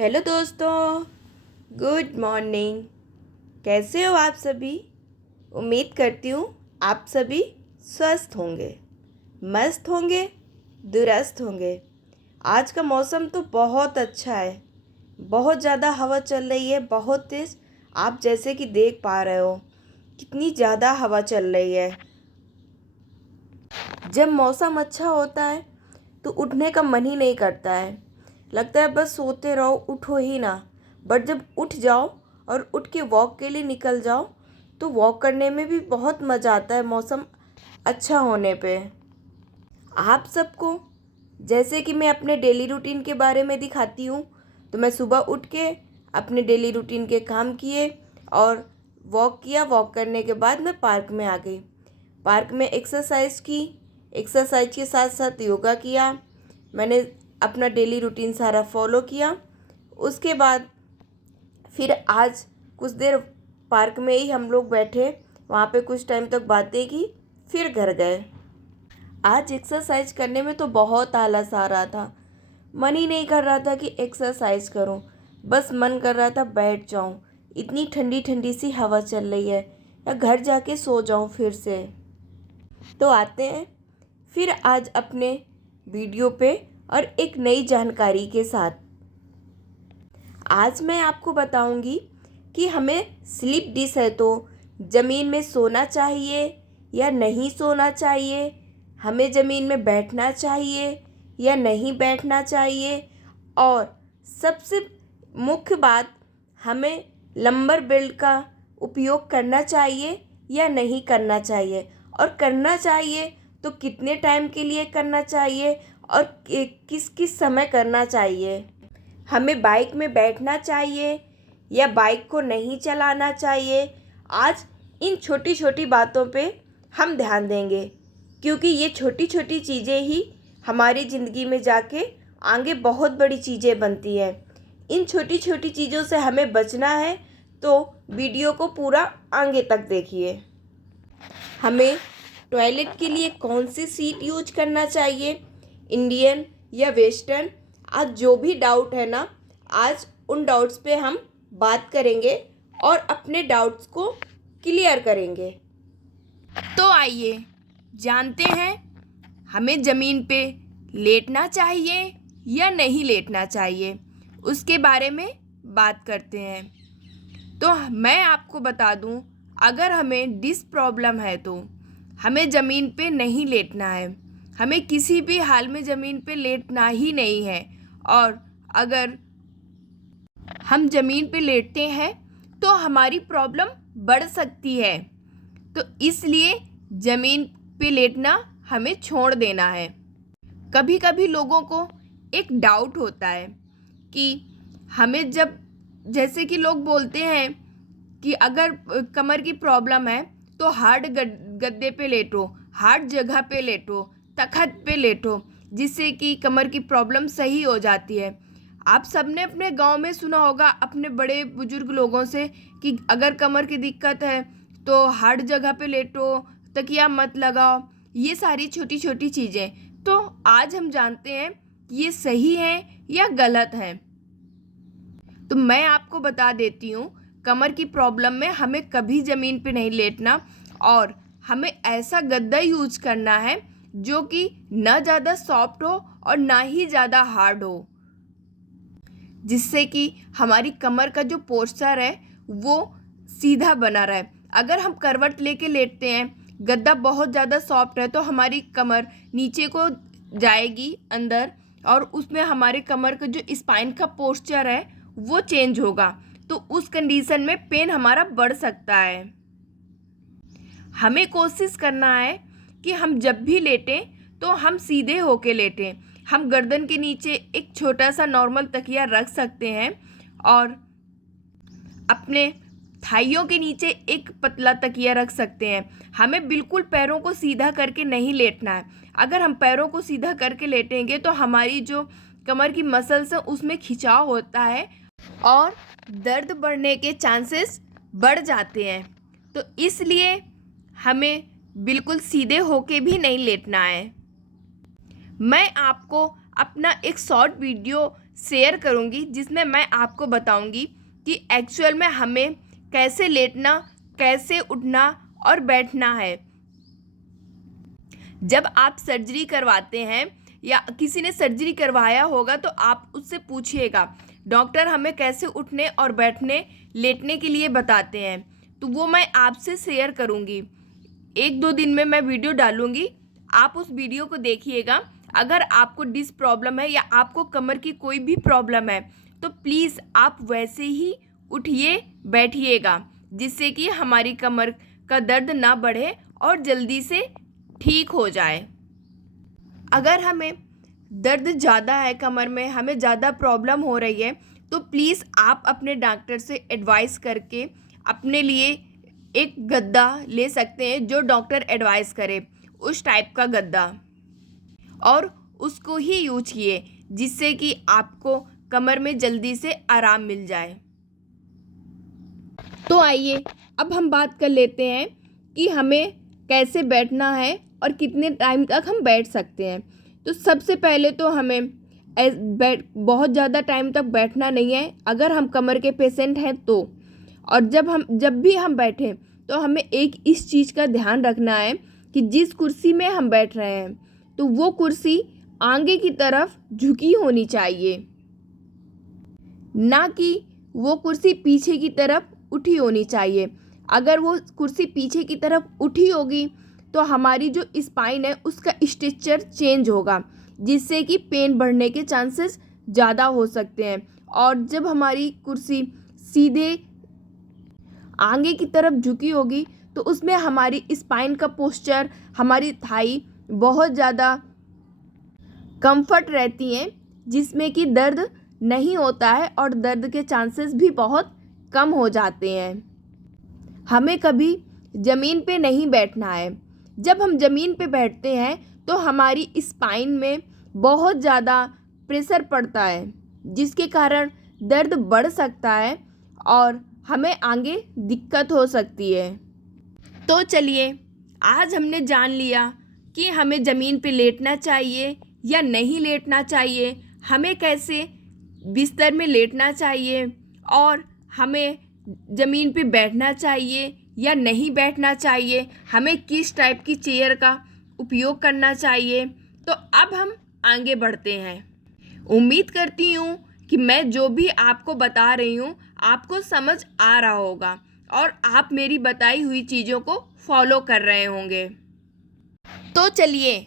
Hello दोस्तों, good morning. कैसे हो आप सभी? उम्मीद करती हूँ आप सभी स्वस्थ होंगे, मस्त होंगे, दुरुस्त होंगे। आज का मौसम तो बहुत अच्छा है। बहुत ज़्यादा हवा चल रही है, बहुत तेज़। आप जैसे कि देख पा रहे हो कितनी ज़्यादा हवा चल रही है। जब मौसम अच्छा होता है तो उठने का मन ही नहीं करता है। लगता है बस सोते रहो, उठो ही ना। बट जब उठ जाओ और उठ के वॉक के लिए निकल जाओ तो वॉक करने में भी बहुत मज़ा आता है मौसम अच्छा होने पे। आप सबको जैसे कि मैं अपने डेली रूटीन के बारे में दिखाती हूँ, तो मैं सुबह उठ के अपने डेली रूटीन के काम किए और वॉक किया। वॉक करने के बाद मैं पार्क में आ गई। पार्क में एक्सरसाइज की। एक्सरसाइज के साथ साथ योगा किया। मैंने अपना डेली रूटीन सारा फॉलो किया। उसके बाद फिर आज कुछ देर पार्क में ही हम लोग बैठे, वहाँ पे कुछ टाइम तक बातें की, फिर घर गए। आज एक्सरसाइज करने में तो बहुत आलस आ रहा था। मन ही नहीं कर रहा था कि एक्सरसाइज करूं। बस मन कर रहा था बैठ जाऊं। इतनी ठंडी ठंडी सी हवा चल रही है, या घर जाके सो जाऊं फिर से। तो आते हैं फिर आज अपने वीडियो पे और एक नई जानकारी के साथ। आज मैं आपको बताऊंगी कि हमें स्लीप डिस है तो ज़मीन में सोना चाहिए या नहीं सोना चाहिए, हमें ज़मीन में बैठना चाहिए या नहीं बैठना चाहिए, और सबसे मुख्य बात, हमें लंबर बेल्ट का उपयोग करना चाहिए या नहीं करना चाहिए, और करना चाहिए तो कितने टाइम के लिए करना चाहिए और किस किस समय करना चाहिए। हमें बाइक में बैठना चाहिए या बाइक को नहीं चलाना चाहिए। आज इन छोटी छोटी बातों पे हम ध्यान देंगे, क्योंकि ये छोटी छोटी चीज़ें ही हमारी ज़िंदगी में जाके आगे बहुत बड़ी चीज़ें बनती है। इन छोटी छोटी चीज़ों से हमें बचना है, तो वीडियो को पूरा आगे तक देखिए। हमें टॉयलेट के लिए कौन सी सीट यूज करना चाहिए, इंडियन या वेस्टर्न? आज जो भी डाउट है ना, आज उन डाउट्स पे हम बात करेंगे और अपने डाउट्स को क्लियर करेंगे। तो आइए जानते हैं, हमें ज़मीन पे लेटना चाहिए या नहीं लेटना चाहिए, उसके बारे में बात करते हैं। तो मैं आपको बता दूं, अगर हमें डिस्क प्रॉब्लम है तो हमें ज़मीन पे नहीं लेटना है। हमें किसी भी हाल में ज़मीन पे लेटना ही नहीं है। और अगर हम ज़मीन पे लेटते हैं तो हमारी प्रॉब्लम बढ़ सकती है। तो इसलिए ज़मीन पे लेटना हमें छोड़ देना है। कभी कभी लोगों को एक डाउट होता है कि हमें जब, जैसे कि लोग बोलते हैं कि अगर कमर की प्रॉब्लम है तो हार्ड गद्दे पे लेटो, हार्ड जगह पे लेटो, तखत पे लेटो, जिससे कि कमर की प्रॉब्लम सही हो जाती है। आप सबने अपने गांव में सुना होगा अपने बड़े बुजुर्ग लोगों से कि अगर कमर की दिक्कत है तो हार्ड जगह पे लेटो, तकिया मत लगाओ। ये सारी छोटी छोटी चीज़ें, तो आज हम जानते हैं कि ये सही है या गलत है। तो मैं आपको बता देती हूँ, कमर की प्रॉब्लम में हमें कभी ज़मीन पे नहीं लेटना, और हमें ऐसा गद्दा यूज करना है जो कि ना ज़्यादा सॉफ्ट हो और ना ही ज़्यादा हार्ड हो, जिससे कि हमारी कमर का जो पोस्चर है वो सीधा बना रहे। अगर हम करवट लेके लेटते हैं, गद्दा बहुत ज़्यादा सॉफ्ट है, तो हमारी कमर नीचे को जाएगी अंदर, और उसमें हमारे कमर का जो स्पाइन का पोस्चर है वो चेंज होगा। तो उस कंडीशन में पेन हमारा बढ़ सकता है। हमें कोशिश करना है कि हम जब भी लेटें तो हम सीधे होके लेटें। हम गर्दन के नीचे एक छोटा सा नॉर्मल तकिया रख सकते हैं, और अपने थाइयों के नीचे एक पतला तकिया रख सकते हैं। हमें बिल्कुल पैरों को सीधा करके नहीं लेटना है। अगर हम पैरों को सीधा करके लेटेंगे तो हमारी जो कमर की मसल्स है उसमें खिंचाव होता है और दर्द बढ़ने के चांसेस बढ़ जाते हैं। तो इसलिए हमें बिल्कुल सीधे होके भी नहीं लेटना है। मैं आपको अपना एक शॉर्ट वीडियो शेयर करूँगी, जिसमें मैं आपको बताऊँगी कि एक्चुअल में हमें कैसे लेटना, कैसे उठना और बैठना है। जब आप सर्जरी करवाते हैं या किसी ने सर्जरी करवाया होगा तो आप उससे पूछिएगा, डॉक्टर हमें कैसे उठने और बैठने, लेटने के लिए बताते हैं। तो वो मैं आपसे शेयर करूँगी। 1-2 दिन में मैं वीडियो डालूँगी, आप उस वीडियो को देखिएगा। अगर आपको डिस्क प्रॉब्लम है या आपको कमर की कोई भी प्रॉब्लम है तो प्लीज़ आप वैसे ही उठिए, बैठिएगा, जिससे कि हमारी कमर का दर्द ना बढ़े और जल्दी से ठीक हो जाए। अगर हमें दर्द ज़्यादा है कमर में, हमें ज़्यादा प्रॉब्लम हो रही है, तो प्लीज़ आप अपने डॉक्टर से एडवाइस करके अपने लिए एक गद्दा ले सकते हैं जो डॉक्टर एडवाइस करे, उस टाइप का गद्दा, और उसको ही यूज किए, जिससे कि आपको कमर में जल्दी से आराम मिल जाए। तो आइए अब हम बात कर लेते हैं कि हमें कैसे बैठना है और कितने टाइम तक हम बैठ सकते हैं। तो सबसे पहले तो हमें बहुत ज़्यादा टाइम तक बैठना नहीं है अगर हम कमर के पेशेंट हैं तो। और जब भी हम बैठें तो हमें एक इस चीज़ का ध्यान रखना है कि जिस कुर्सी में हम बैठ रहे हैं तो वो कुर्सी आगे की तरफ झुकी होनी चाहिए, ना कि वो कुर्सी पीछे की तरफ उठी होनी चाहिए। अगर वो कुर्सी पीछे की तरफ उठी होगी तो हमारी जो स्पाइन है उसका स्ट्रक्चर चेंज होगा, जिससे कि पेन बढ़ने के चांसेस ज़्यादा हो सकते हैं। और जब हमारी कुर्सी सीधे आगे की तरफ झुकी होगी तो उसमें हमारी स्पाइन का पोस्चर, हमारी थाई बहुत ज़्यादा कंफर्ट रहती हैं, जिसमें कि दर्द नहीं होता है और दर्द के चांसेस भी बहुत कम हो जाते हैं। हमें कभी ज़मीन पे नहीं बैठना है। जब हम ज़मीन पे बैठते हैं तो हमारी स्पाइन में बहुत ज़्यादा प्रेशर पड़ता है, जिसके कारण दर्द बढ़ सकता है और हमें आगे दिक्कत हो सकती है। तो चलिए, आज हमने जान लिया कि हमें ज़मीन पे लेटना चाहिए या नहीं लेटना चाहिए, हमें कैसे बिस्तर में लेटना चाहिए और हमें ज़मीन पे बैठना चाहिए या नहीं बैठना चाहिए, हमें किस टाइप की चेयर का उपयोग करना चाहिए। तो अब हम आगे बढ़ते हैं। उम्मीद करती हूँ कि मैं जो भी आपको बता रही हूँ आपको समझ आ रहा होगा और आप मेरी बताई हुई चीज़ों को फॉलो कर रहे होंगे। तो चलिए,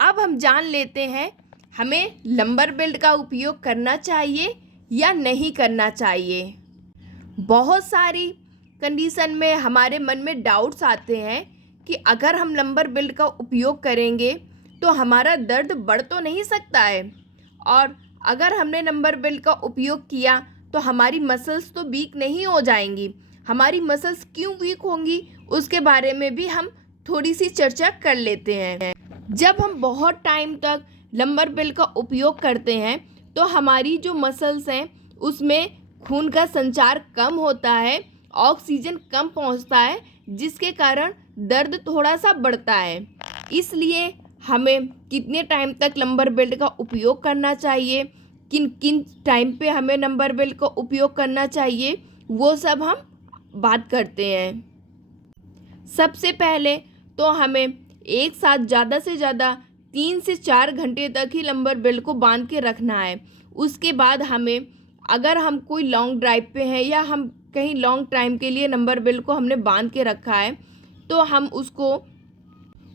अब हम जान लेते हैं हमें लंबर बेल्ट का उपयोग करना चाहिए या नहीं करना चाहिए। बहुत सारी कंडीशन में हमारे मन में डाउट्स आते हैं कि अगर हम लंबर बेल्ट का उपयोग करेंगे तो हमारा दर्द बढ़ तो नहीं सकता है, और अगर हमने लंबर बेल्ट का उपयोग किया तो हमारी मसल्स तो वीक नहीं हो जाएंगी। हमारी मसल्स क्यों वीक होंगी उसके बारे में भी हम थोड़ी सी चर्चा कर लेते हैं। जब हम बहुत टाइम तक लंबर बेल्ट का उपयोग करते हैं तो हमारी जो मसल्स हैं उसमें खून का संचार कम होता है, ऑक्सीजन कम पहुंचता है, जिसके कारण दर्द थोड़ा सा बढ़ता है। इसलिए हमें कितने टाइम तक लंबर बेल्ट का उपयोग करना चाहिए, किन किन टाइम पे हमें लंबर बेल्ट का उपयोग करना चाहिए, वो सब हम बात करते हैं। सबसे पहले तो हमें एक साथ ज़्यादा से ज़्यादा 3 से 4 घंटे तक ही लंबर बेल्ट को बांध के रखना है। उसके बाद हमें, अगर हम कोई लॉन्ग ड्राइव पे हैं या हम कहीं लॉन्ग टाइम के लिए लंबर बेल्ट को हमने बांध के रखा है, तो हम उसको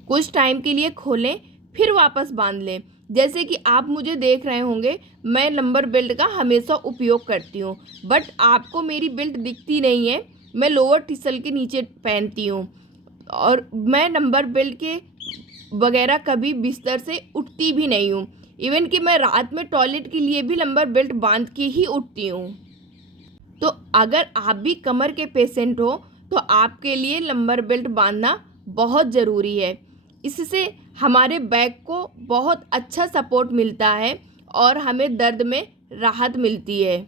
कुछ टाइम के लिए खोलें फिर वापस बांध लें। जैसे कि आप मुझे देख रहे होंगे, मैं लंबर बेल्ट का हमेशा उपयोग करती हूँ, बट आपको मेरी बेल्ट दिखती नहीं है, मैं लोअर टिसल के नीचे पहनती हूँ और मैं लंबर बेल्ट के वगैरह कभी बिस्तर से उठती भी नहीं हूँ। इवन कि मैं रात में टॉयलेट के लिए भी लंबर बेल्ट बांध के ही उठती हूँ। तो अगर आप भी कमर के पेशेंट हो तो आपके लिए लंबर बेल्ट बांधना बहुत ज़रूरी है। इससे हमारे बैक को बहुत अच्छा सपोर्ट मिलता है और हमें दर्द में राहत मिलती है।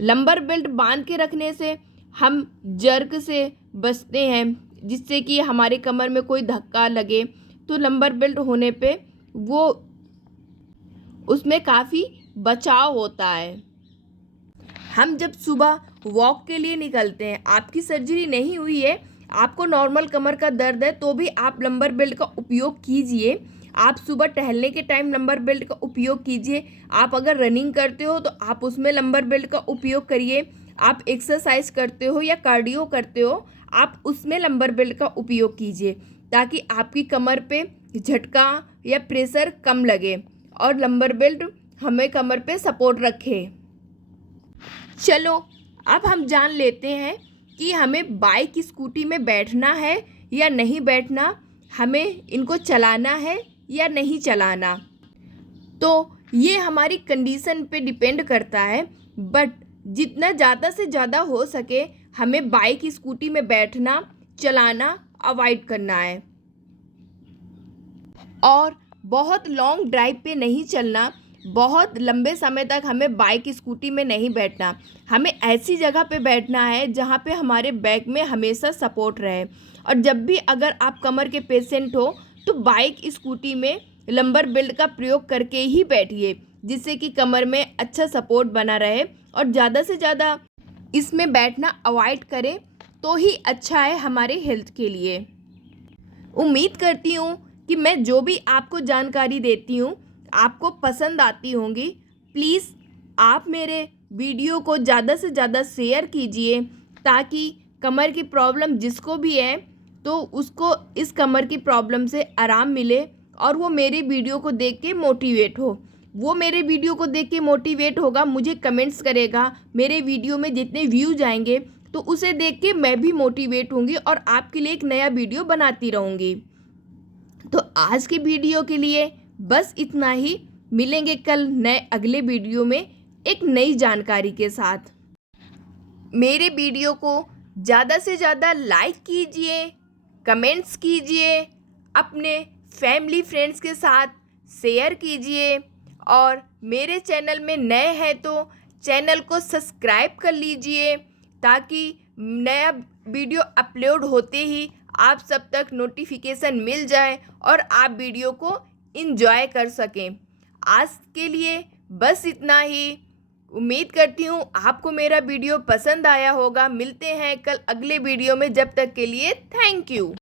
लंबर बेल्ट बांध के रखने से हम जर्क से बचते हैं, जिससे कि हमारे कमर में कोई धक्का लगे तो लंबर बेल्ट होने पे वो उसमें काफ़ी बचाव होता है। हम जब सुबह वॉक के लिए निकलते हैं, आपकी सर्जरी नहीं हुई है, आपको नॉर्मल कमर का दर्द है, तो भी आप लंबर बेल्ट का उपयोग कीजिए। आप सुबह टहलने के टाइम लंबर बेल्ट का उपयोग कीजिए। आप अगर रनिंग करते हो तो आप उसमें लंबर बेल्ट का उपयोग करिए। आप एक्सरसाइज करते हो या कार्डियो करते हो, आप उसमें लंबर बेल्ट का उपयोग कीजिए, ताकि आपकी कमर पे झटका या प्रेशर कम लगे और लंबर बेल्ट हमें कमर पे सपोर्ट रखे। चलो अब हम जान लेते हैं कि हमें बाइक स्कूटी में बैठना है या नहीं बैठना, हमें इनको चलाना है या नहीं चलाना। तो ये हमारी कंडीशन पे डिपेंड करता है, बट जितना ज़्यादा से ज़्यादा हो सके हमें बाइक स्कूटी में बैठना, चलाना अवॉइड करना है। और बहुत लॉन्ग ड्राइव पे नहीं चलना, बहुत लंबे समय तक हमें बाइक स्कूटी में नहीं बैठना। हमें ऐसी जगह पे बैठना है जहाँ पे हमारे बैक में हमेशा सपोर्ट रहे। और जब भी अगर आप कमर के पेशेंट हो तो बाइक स्कूटी में लंबर बेल्ट का प्रयोग करके ही बैठिए, जिससे कि कमर में अच्छा सपोर्ट बना रहे। और ज़्यादा से ज़्यादा इसमें बैठना अवॉइड करें तो ही अच्छा है हमारे हेल्थ के लिए। उम्मीद करती हूँ कि मैं जो भी आपको जानकारी देती हूँ आपको पसंद आती होंगी। प्लीज़ आप मेरे वीडियो को ज़्यादा से ज़्यादा शेयर कीजिए, ताकि कमर की प्रॉब्लम जिसको भी है तो उसको इस कमर की प्रॉब्लम से आराम मिले और वो मेरे वीडियो को देख के मोटिवेट हो। वो मेरे वीडियो को देख के मोटिवेट होगा, मुझे कमेंट्स करेगा, मेरे वीडियो में जितने व्यूज़ आएंगे तो उसे देख के मैं भी मोटिवेट होंगी और आपके लिए एक नया वीडियो बनाती रहूँगी। तो आज के वीडियो के लिए बस इतना ही। मिलेंगे कल नए अगले वीडियो में एक नई जानकारी के साथ। मेरे वीडियो को ज़्यादा से ज़्यादा लाइक कीजिए, कमेंट्स कीजिए, अपने फैमिली फ्रेंड्स के साथ शेयर कीजिए और मेरे चैनल में नए हैं तो चैनल को सब्सक्राइब कर लीजिए, ताकि नया वीडियो अपलोड होते ही आप सब तक नोटिफिकेशन मिल जाए और आप वीडियो को एंजॉय कर सकें। आज के लिए बस इतना ही। उम्मीद करती हूँ आपको मेरा वीडियो पसंद आया होगा। मिलते हैं कल अगले वीडियो में, जब तक के लिए थैंक यू।